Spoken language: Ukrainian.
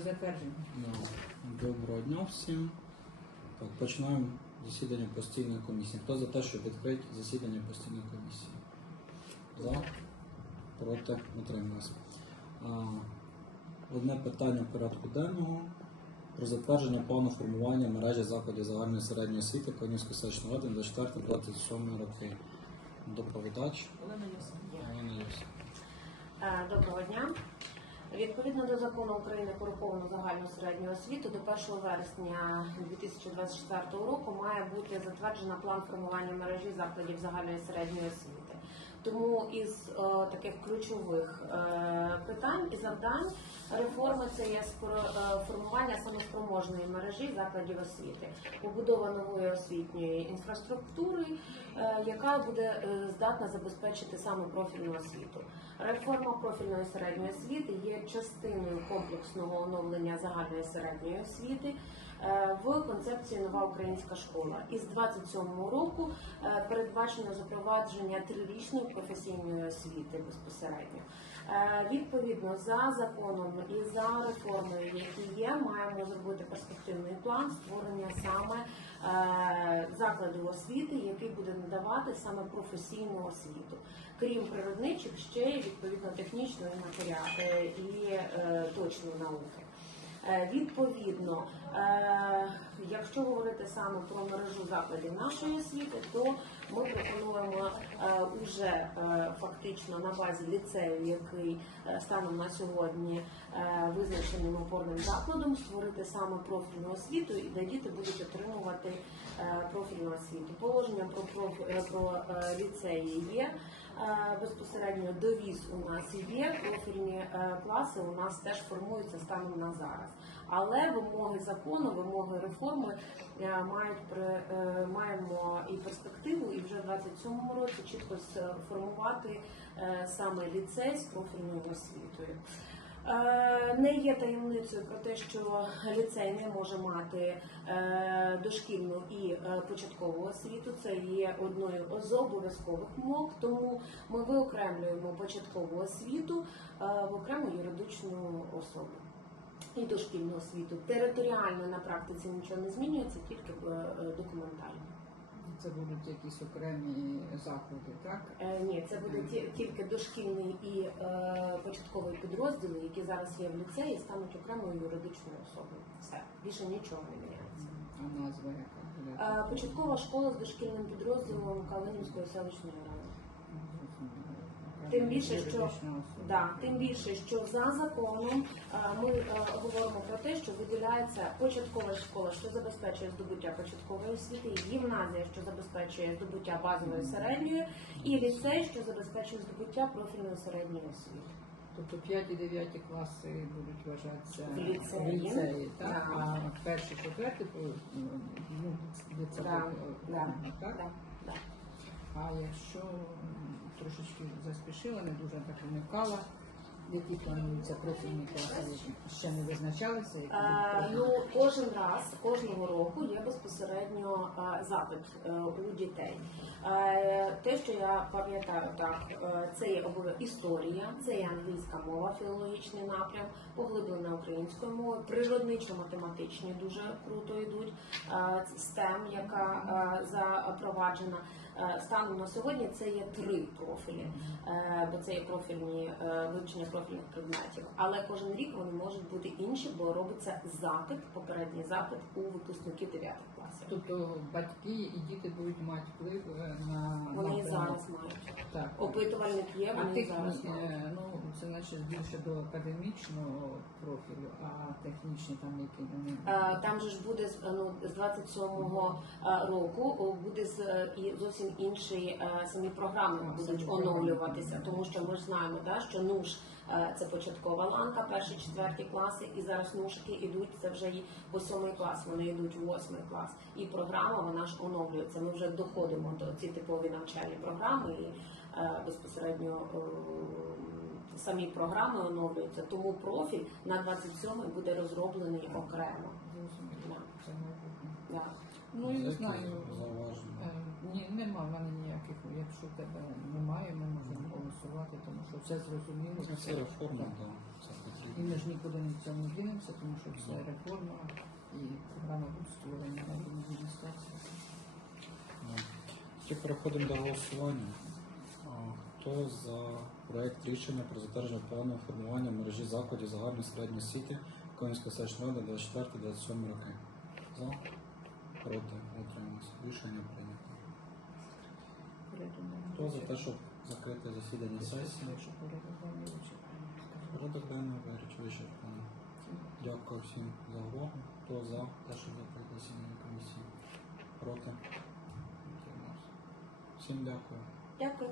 Затвердження. Доброго дня всім. Так, починаємо засідання постійної комісії. Хто за те, щоб відкрити засідання постійної комісії? За? Проти? Утримуюсь. Одне питання порядку денного про затвердження плану формування мережі закладів загальної середньої освіти Конівської селищної ради на 24-27 роки. Доповідач Олена. Олена. Е, Доброго дня. Відповідно до закону України про повну загальну середню освіту, до 1 вересня 2024 року має бути затверджена план формування мережі закладів загальної середньої освіти. Тому із е, таких ключових е, питань і завдань реформи це є е, формування самоспроможної мережі закладів освіти, побудова нової освітньої інфраструктури, яка буде е, здатна забезпечити саме профільну освіту. Реформа профільної середньої освіти є частиною комплексного оновлення загальної середньої освіти е, в концепції нова українська школа. Із 27 року е, передбачено запровадження трирічної професійної освіти безпосередньо. Е, Відповідно за законом і за реформою, які є, маємо зробити перспективний план створення саме е, закладу освіти, який буде надавати саме професійну освіту. Крім природничих, ще й відповідно технічної матеріали і е, точну науки. Е, Відповідно, е, якщо говорити саме про мережу закладів нашої освіти, то ми пропонуємо е, уже фактично на базі ліцею, який станом на сьогодні визначеним опорним закладом, створити саме профільну освіту, і де діти будуть отримувати профільну освіту. Положення про про е, ліцеї є. Е, Безпосередньо довіз у нас є, профільні е, класи у нас теж формуються станом на зараз. Але вимоги закону, вимоги реформи е, мають маємо і перспективу, і вже в 27-му році чітко сформувати саме ліцей з профільною освітою. Е, Не є таємницею про те, що ліцей не може мати е, дошкільну і е, початкову освіту. Це є одною з обов'язкових умов. Тому ми виокремлюємо початкову освіту в окрему юридичну особу і дошкільну освіту. Територіально на практиці нічого не змінюється, тільки документально. Це будуть якісь окремі заклади, так? Е, Ні, це буде ті- тільки дошкільний і е, початковий підрозділи, які зараз є в ліцеї, стануть окремою юридичною особою. Все більше нічого не міняється. А назва яка? Е, початкова школа з дошкільним підрозділом Калинівської селищної ради. Тим більше, що- Да, тим більше, що за законом е, ми е, говоримо про те, що виділяється початкова школа, що забезпечує здобуття початкової освіти, гімназія, що забезпечує здобуття базової середньої, і ліцей, що забезпечує здобуття профільної середньої освіти. Тобто 5 і 9 класи будуть вважатися ліцеї. ліцеї, так? Так. А перші, четверті, ну, ліцей, Да, да, так? Да, да. А якщо трошечки заспішила, не дуже так вникала, які плануються профільні класи, ще не визначалися, Е, Ну, кожен раз, кожного року є безпосередньо е, запит е, у дітей. Е, Те, що я пам'ятаю, так е, це є історія, це є англійська мова, філологічний напрям, поглиблена українською мовою, природничо-математичні дуже круто йдуть. е, STEM, яка е, запроваджена. Е, Станом на сьогодні це є три профілі, е, бо це є профільні е, вивчення профільних предметів. Але кожен рік вони можуть бути інші, бо робиться запит, попередній запит у випускників 9 класів. Тобто батьки і діти будуть мати вплив на Вони і зараз мають Так. опитувальник є, вони тих, зараз мають. е, ну, це значить більше до академічного профілю, технічні там які вони. Е, Там же ж буде з- ну, з 27-го е, року буде з е, і зовсім інші самі програми будуть оновлюватися, тому що ми ж знаємо, да, що НУШ е, це початкова ланка, перші четверті класи, і зараз нушки йдуть це вже і по сьомий клас. Вони йдуть в восьмий клас, і програма вона ж оновлюється. Ми вже доходимо до ці типові навчальні програми і е, безпосередньо. е, Самі програми оновлюються, тому профіль на 27 буде розроблений окремо. Да. Ну, я не знаю. Е, Ні, нема в мене ніяких. Якщо тебе немає, ми можемо голосувати, тому що все зрозуміло. Це реформа, так. І ми ж нікуди не в цьому не дінемося, тому що це реформа і програма буде створення адміністрації. Ну, переходимо до голосування. Хто за проект рішення про затвердження плану формування мережі закладів загальної середньої освіти Конівської селищної ради 24-27 роки? За? Проти? Утрималися. Рішення прийнято. Хто за те, щоб закрити засідання сесії? Порядок денний скажу. Вичерпаний. Дякую всім за увагу. Хто за те, щоб закрити засідання комісії? Проти? Всім дякую. Дякую.